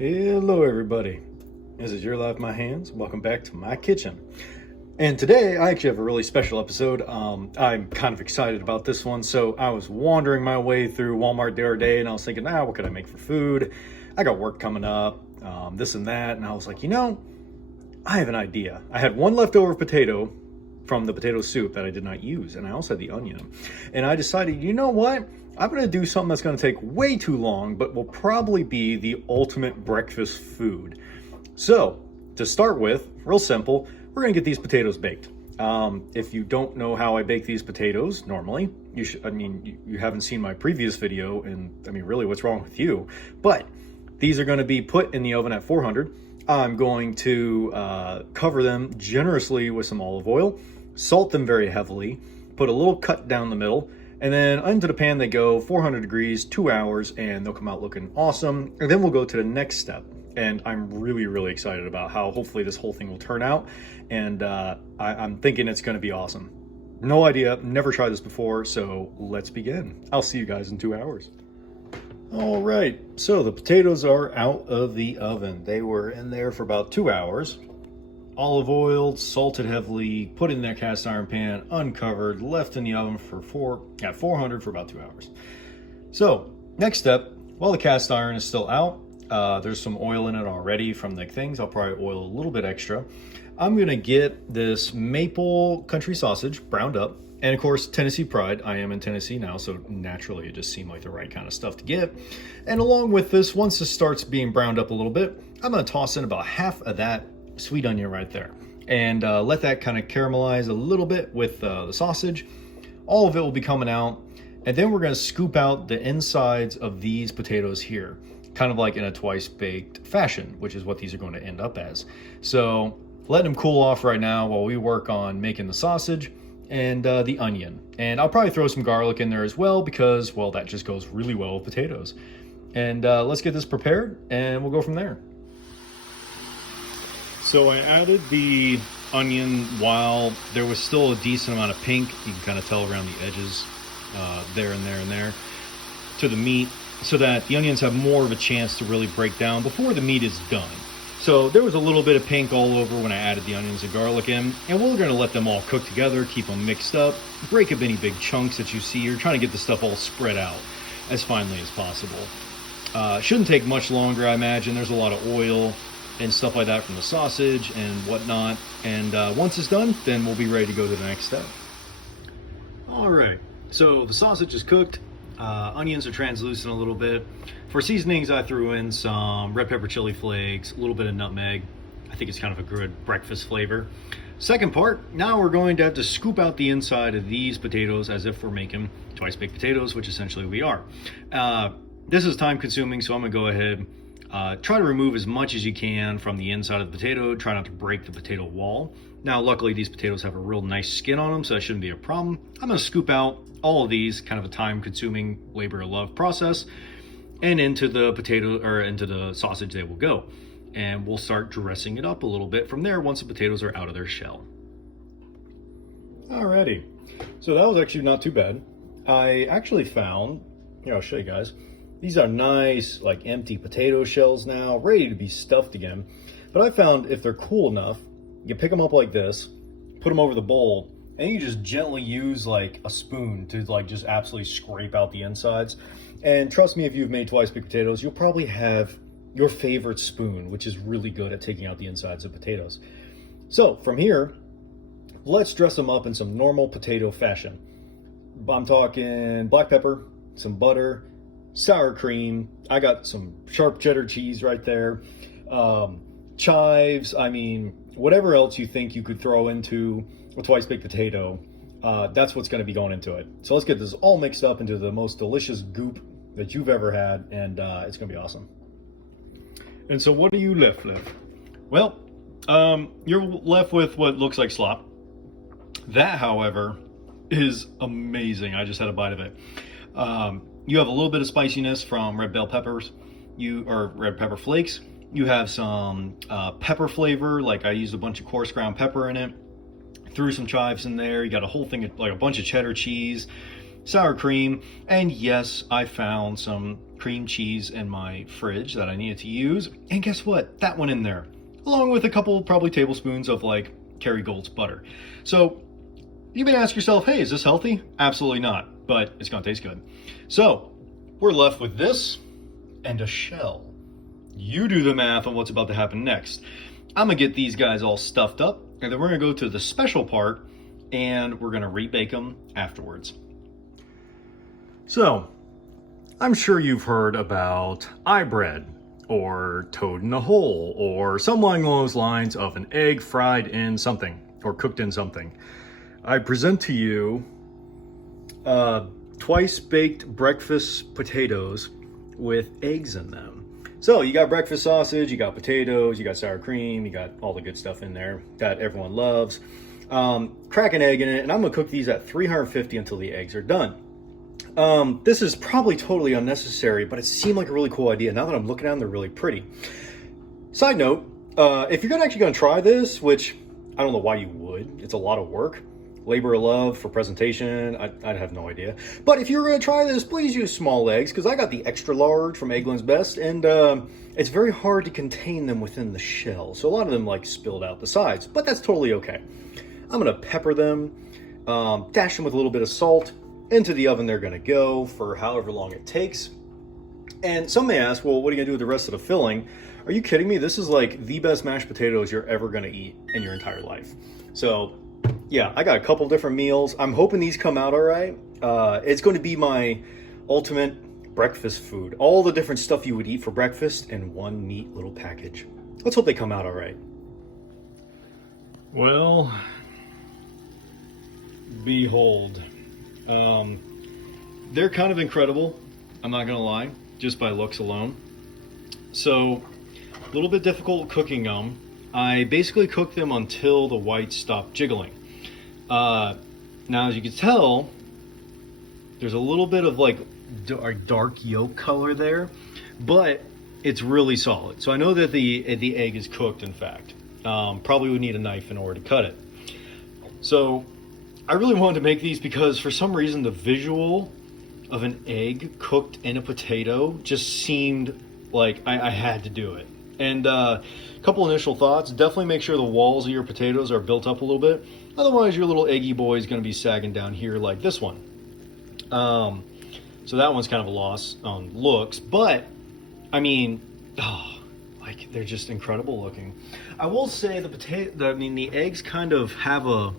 Hello everybody, this is Your Life, My Hands. Welcome back to my kitchen. And today I actually have a really special episode. I'm kind of excited about this one. So I was wandering my way through Walmart the other day and I was thinking, what could I make for food? I got work coming up, this and that. And I was like, I have an idea. I had one leftover potato from the potato soup that I did not use. And I also had the onion. And I decided, you know what? I'm going to do something that's going to take way too long, but will probably be the ultimate breakfast food. So, to start with, real simple, we're going to get these potatoes baked. If you don't know how I bake these potatoes normally, you haven't seen my previous video, and really, what's wrong with you? But these are going to be put in the oven at 400. I'm going to cover them generously with some olive oil, salt them very heavily, put a little cut down the middle, and then into the pan they go, 400 degrees, 2 hours, and they'll come out looking awesome. And then we'll go to the next step. And I'm really, really excited about how hopefully this whole thing will turn out. And I'm thinking it's going to be awesome. No idea, never tried this before, so let's begin. I'll see you guys in 2 hours. All right, so the potatoes are out of the oven. They were in there for about 2 hours. Olive oiled, salted heavily, put in that cast iron pan, uncovered, left in the oven at 400 for about 2 hours. So next step, while the cast iron is still out, there's some oil in it already from the things. I'll probably oil a little bit extra. I'm gonna get this maple country sausage browned up, and of course Tennessee Pride. I am in Tennessee now, so naturally it just seemed like the right kind of stuff to get. And along with this, once this starts being browned up a little bit, I'm gonna toss in about half of that sweet onion right there and let that kind of caramelize a little bit with the sausage. All of it will be coming out, and then we're going to scoop out the insides of these potatoes here, kind of like in a twice baked fashion, which is what these are going to end up as. So letting them cool off right now while we work on making the sausage and the onion. And I'll probably throw some garlic in there as well because, well, that just goes really well with potatoes. And let's get this prepared and we'll go from there. So I added the onion while there was still a decent amount of pink. You can kind of tell around the edges, there and there and there, to the meat, so that the onions have more of a chance to really break down before the meat is done. So there was a little bit of pink all over when I added the onions and garlic in, and we're going to let them all cook together, keep them mixed up, break up any big chunks that you see. You're trying to get the stuff all spread out as finely as possible. Shouldn't take much longer, I imagine. There's a lot of oil and stuff like that from the sausage and whatnot. And once it's done, then we'll be ready to go to the next step. All right, so the sausage is cooked. Onions are translucent a little bit. For seasonings, I threw in some red pepper chili flakes, a little bit of nutmeg. I think it's kind of a good breakfast flavor. Second part, now we're going to have to scoop out the inside of these potatoes as if we're making twice baked potatoes, which essentially we are. This is time consuming, so I'm gonna go ahead, try to remove as much as you can from the inside of the potato. Try not to break the potato wall. Now, luckily, these potatoes have a real nice skin on them, so that shouldn't be a problem. I'm going to scoop out all of these, kind of a time-consuming, labor of love process, and into the potato, or into the sausage they will go. And we'll start dressing it up a little bit from there once the potatoes are out of their shell. Alrighty, so that was actually not too bad. I actually found, here, I'll show you guys. These are nice, like empty potato shells now, ready to be stuffed again. But I found if they're cool enough, you pick them up like this, put them over the bowl, and you just gently use like a spoon to like just absolutely scrape out the insides. And trust me, if you've made twice baked potatoes, you'll probably have your favorite spoon, which is really good at taking out the insides of potatoes. So from here, let's dress them up in some normal potato fashion. I'm talking black pepper, some butter, sour cream. I got some sharp cheddar cheese right there. Chives, whatever else you think you could throw into a twice baked potato, that's what's going to be going into it. So let's get this all mixed up into the most delicious goop that you've ever had, and it's going to be awesome. And so what are you left with? Well, you're left with what looks like slop. That, however, is amazing. I just had a bite of it. You have a little bit of spiciness from red bell peppers, or red pepper flakes. You have some pepper flavor, like I used a bunch of coarse ground pepper in it. Threw some chives in there. You got a whole thing, like a bunch of cheddar cheese, sour cream, and yes, I found some cream cheese in my fridge that I needed to use. And guess what? That went in there, along with a couple probably tablespoons of like Kerrygold's butter. So you may ask yourself, hey, is this healthy? Absolutely not, but it's gonna taste good. So we're left with this and a shell. You do the math on what's about to happen next. I'm gonna get these guys all stuffed up, and then we're gonna go to the special part, and we're gonna rebake them afterwards. So, I'm sure you've heard about eye bread, or toad in a hole, or something along those lines of an egg fried in something, or cooked in something. I present to you twice baked breakfast potatoes with eggs in them. So you got breakfast sausage, you got potatoes, you got sour cream, you got all the good stuff in there that everyone loves. Crack an egg in it, and I'm gonna cook these at 350 until the eggs are done. This is probably totally unnecessary, but it seemed like a really cool idea. Now that I'm looking at them, they're really pretty. Side note, if you're actually gonna try this, which I don't know why you would, it's a lot of work. Labor of love for presentation, I'd have no idea. But if you're gonna try this, please use small eggs, because I got the extra large from Eggland's Best, and it's very hard to contain them within the shell. So a lot of them like spilled out the sides, but that's totally okay. I'm gonna pepper them, dash them with a little bit of salt. Into the oven they're gonna go for however long it takes. And some may ask, well, what are you gonna do with the rest of the filling? Are you kidding me? This is like the best mashed potatoes you're ever gonna eat in your entire life. So yeah, I got a couple different meals. I'm hoping these come out all right. It's going to be my ultimate breakfast food. All the different stuff you would eat for breakfast in one neat little package. Let's hope they come out all right. Well, behold. They're kind of incredible, I'm not gonna lie, just by looks alone. So, a little bit difficult cooking them. I basically cooked them until the whites stopped jiggling. Now, as you can tell, there's a little bit of like dark yolk color there, but it's really solid. So I know that the egg is cooked, in fact. Probably would need a knife in order to cut it. So I really wanted to make these because for some reason the visual of an egg cooked in a potato just seemed like I had to do it. And a couple initial thoughts: definitely make sure the walls of your potatoes are built up a little bit. Otherwise, your little eggy boy is going to be sagging down here like this one. So that one's kind of a loss on looks, but I mean, like they're just incredible looking. I will say the eggs kind of have a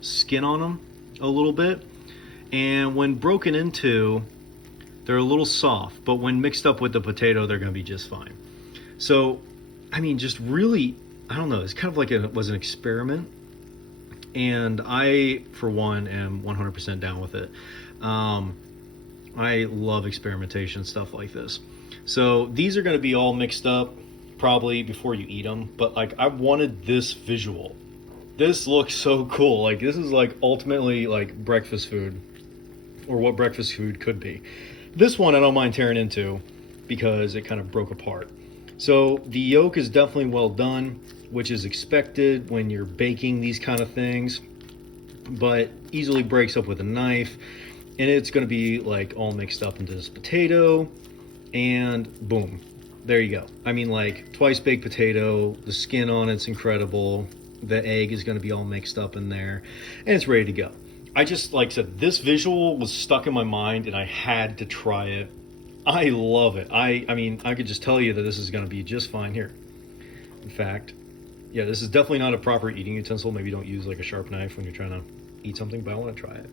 skin on them a little bit, and when broken into, they're a little soft, but when mixed up with the potato, they're going to be just fine. So, I mean, just really, I don't know, it's kind of like it was an experiment, and I, for one, am 100% down with it. I love experimentation, stuff like this. So these are going to be all mixed up probably before you eat them, but like I wanted this visual. This looks so cool. Like this is like ultimately like breakfast food, or what breakfast food could be. This one I don't mind tearing into because it kind of broke apart. So the yolk is definitely well done, which is expected when you're baking these kind of things, but easily breaks up with a knife, and it's going to be like all mixed up into this potato, and boom, there you go. I mean, like twice baked potato, the skin on it's incredible, the egg is going to be all mixed up in there, and it's ready to go. I just, like I said, this visual was stuck in my mind and I had to try it. I love it. I mean, I could just tell you that this is going to be just fine here. In fact, yeah, this is definitely not a proper eating utensil. Maybe don't use like a sharp knife when you're trying to eat something, but I want to try it.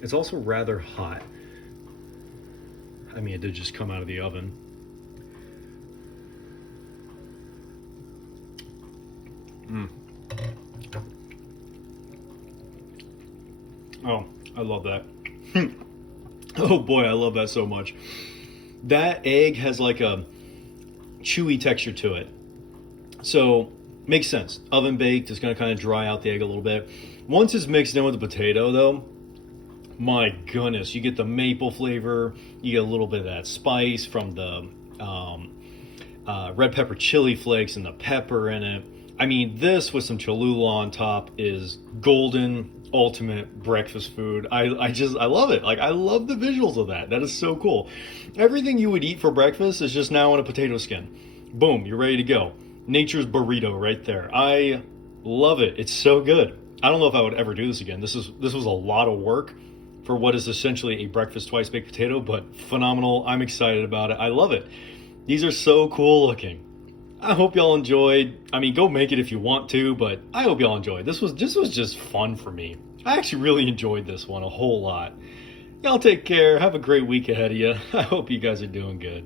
It's also rather hot. I mean, it did just come out of the oven. Oh, I love that. Oh boy, I love that so much. That egg has like a chewy texture to it. So, makes sense. Oven baked is going to kind of dry out the egg a little bit. Once it's mixed in with the potato though, my goodness, you get the maple flavor, you get a little bit of that spice from the red pepper chili flakes and the pepper in it. I mean, this with some Cholula on top is golden ultimate breakfast food. I love it. Like, I love the visuals of that. That is so cool. Everything you would eat for breakfast is just now in a potato skin. Boom, you're ready to go. Nature's burrito right there. I love it. It's so good. I don't know if I would ever do this again. This was a lot of work for what is essentially a breakfast twice baked potato, but phenomenal. I'm excited about it. I love it. These are so cool looking. I hope y'all enjoyed. I mean, go make it if you want to, but I hope y'all enjoyed. This was just fun for me. I actually really enjoyed this one a whole lot. Y'all take care. Have a great week ahead of you. I hope you guys are doing good.